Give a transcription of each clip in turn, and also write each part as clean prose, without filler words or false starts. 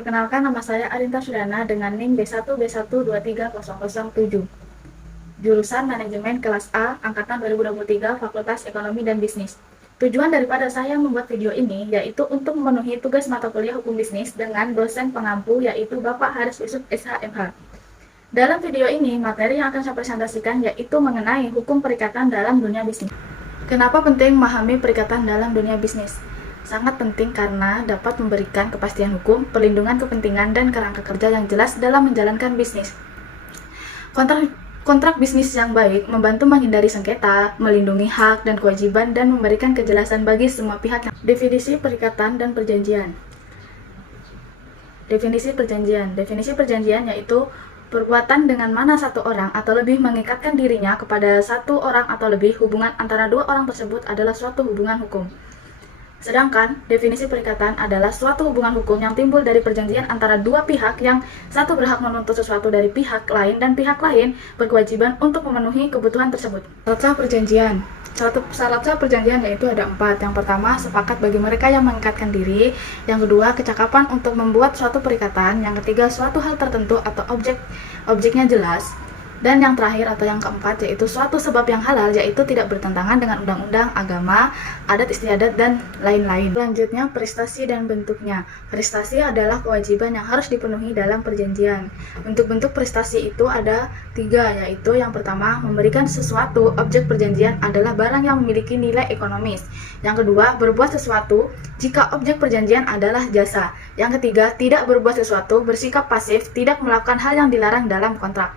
Perkenalkan, nama saya Arinta Sudana dengan NIM B1B1230007. Jurusan Manajemen kelas A, Angkatan 2023, Fakultas Ekonomi dan Bisnis. Tujuan daripada saya membuat video ini yaitu untuk memenuhi tugas mata kuliah Hukum Bisnis dengan dosen pengampu yaitu Bapak Haris Yusuf SHMH. Dalam video ini, materi yang akan saya presentasikan yaitu mengenai hukum perikatan dalam dunia bisnis. Kenapa penting memahami perikatan dalam dunia bisnis? Sangat penting karena dapat memberikan kepastian hukum, perlindungan kepentingan, dan kerangka kerja yang jelas dalam menjalankan bisnis. Kontrak bisnis yang baik membantu menghindari sengketa, melindungi hak dan kewajiban, dan memberikan kejelasan bagi semua pihak. Definisi perikatan dan perjanjian. Definisi perjanjian yaitu perbuatan dengan mana satu orang atau lebih mengikatkan dirinya kepada satu orang atau lebih. Hubungan antara dua orang tersebut adalah suatu hubungan hukum. Sedangkan definisi perikatan adalah suatu hubungan hukum yang timbul dari perjanjian antara dua pihak yang satu berhak menuntut sesuatu dari pihak lain dan pihak lain berkewajiban untuk memenuhi kebutuhan tersebut. Syarat sah perjanjian. Syarat sah perjanjian yaitu ada 4. Yang pertama, sepakat bagi mereka yang mengikatkan diri. Yang kedua, kecakapan untuk membuat suatu perikatan. Yang ketiga, suatu hal tertentu atau objeknya jelas. Dan yang terakhir atau yang keempat yaitu suatu sebab yang halal, yaitu tidak bertentangan dengan undang-undang, agama, adat istiadat, dan lain-lain. Selanjutnya, prestasi dan bentuknya. Prestasi adalah kewajiban yang harus dipenuhi dalam perjanjian. Bentuk-bentuk prestasi itu ada 3, yaitu yang pertama, memberikan sesuatu. Objek perjanjian adalah barang yang memiliki nilai ekonomis. Yang kedua, berbuat sesuatu jika objek perjanjian adalah jasa. Yang ketiga, tidak berbuat sesuatu, bersikap pasif, tidak melakukan hal yang dilarang dalam kontrak.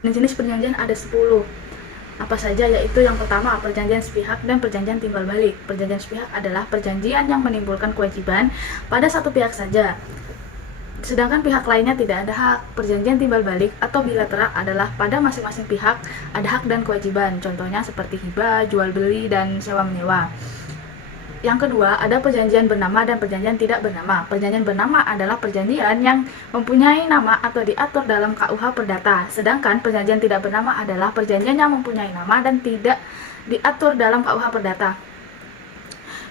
Jenis perjanjian ada 10. Apa saja? Yaitu yang pertama, perjanjian sepihak dan perjanjian timbal balik. Perjanjian sepihak adalah perjanjian yang menimbulkan kewajiban pada satu pihak saja, sedangkan pihak lainnya tidak ada hak. Perjanjian timbal balik atau bilateral adalah pada masing-masing pihak ada hak dan kewajiban. Contohnya seperti hibah, jual beli, dan sewa menyewa. Yang kedua, ada perjanjian bernama dan perjanjian tidak bernama. Perjanjian bernama adalah perjanjian yang mempunyai nama atau diatur dalam KUH Perdata. Sedangkan perjanjian tidak bernama adalah perjanjian yang mempunyai nama dan tidak diatur dalam KUH Perdata.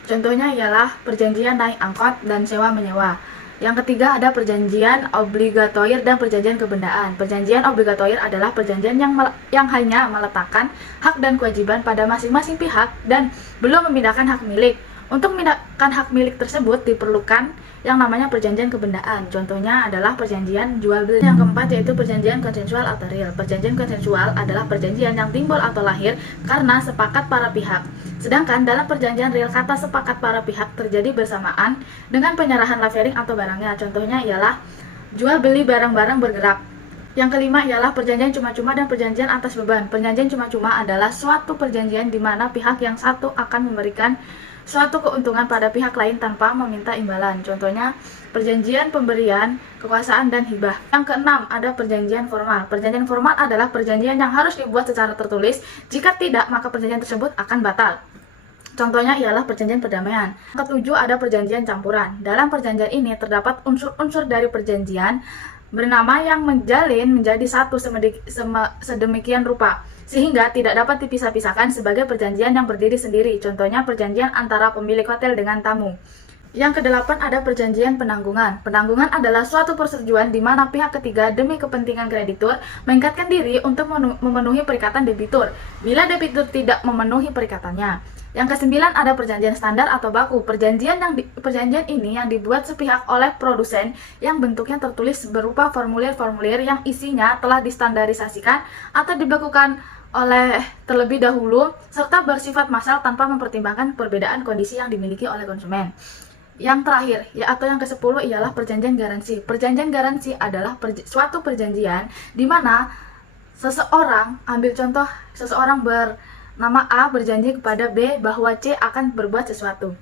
Contohnya ialah perjanjian naik angkot dan sewa menyewa. Yang ketiga, ada perjanjian obligatoir dan perjanjian kebendaan. Perjanjian obligatoir adalah perjanjian yang hanya meletakkan hak dan kewajiban pada masing-masing pihak dan belum memindahkan hak milik. Untuk memindahkan hak milik tersebut diperlukan yang namanya perjanjian kebendaan. Contohnya adalah perjanjian jual beli. Yang keempat yaitu perjanjian konsensual atau real. Perjanjian konsensual adalah perjanjian yang timbul atau lahir karena sepakat para pihak. Sedangkan dalam perjanjian real, kata sepakat para pihak terjadi bersamaan dengan penyerahan lavering atau barangnya. Contohnya ialah jual beli barang-barang bergerak. Yang kelima ialah perjanjian cuma-cuma dan perjanjian atas beban. Perjanjian cuma-cuma adalah suatu perjanjian di mana pihak yang satu akan memberikan suatu keuntungan pada pihak lain tanpa meminta imbalan. Contohnya perjanjian pemberian, kekuasaan, dan hibah. Yang keenam, ada perjanjian formal. Perjanjian formal adalah perjanjian yang harus dibuat secara tertulis. Jika tidak, maka perjanjian tersebut akan batal. Contohnya ialah perjanjian perdamaian. Ketujuh, ada perjanjian campuran. Dalam perjanjian ini terdapat unsur-unsur dari perjanjian bernama yang menjalin menjadi satu sedemikian rupa sehingga tidak dapat dipisah-pisahkan sebagai perjanjian yang berdiri sendiri. Contohnya perjanjian antara pemilik hotel dengan tamu. Yang kedelapan, ada perjanjian penanggungan. Penanggungan adalah suatu persetujuan di mana pihak ketiga demi kepentingan kreditur mengikatkan diri untuk memenuhi perikatan debitur bila debitur tidak memenuhi perikatannya. Yang kesembilan, ada perjanjian standar atau baku. Perjanjian ini yang dibuat sepihak oleh produsen yang bentuknya tertulis berupa formulir-formulir yang isinya telah distandarisasikan atau dibakukan oleh terlebih dahulu serta bersifat massal tanpa mempertimbangkan perbedaan kondisi yang dimiliki oleh konsumen. Yang terakhir, atau yang ke-10 ialah perjanjian garansi. Perjanjian garansi adalah suatu perjanjian di mana seseorang, ambil contoh, seseorang bernama A berjanji kepada B bahwa C akan berbuat sesuatu.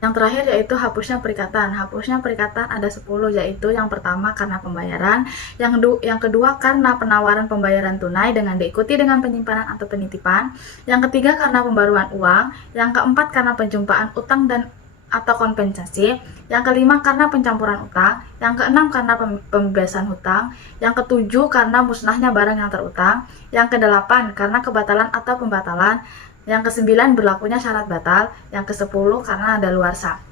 Yang terakhir yaitu hapusnya perikatan. Hapusnya perikatan ada 10, yaitu yang pertama karena pembayaran, yang kedua karena penawaran pembayaran tunai dengan diikuti dengan penyimpanan atau penitipan, yang ketiga karena pembaruan uang, yang keempat karena penjumpaan utang dan atau kompensasi, yang kelima karena pencampuran utang, yang keenam karena pembebasan hutang, yang ketujuh karena musnahnya barang yang terutang, yang kedelapan karena kebatalan atau pembatalan, yang kesembilan berlakunya syarat batal, yang ke-10 karena daluarsa.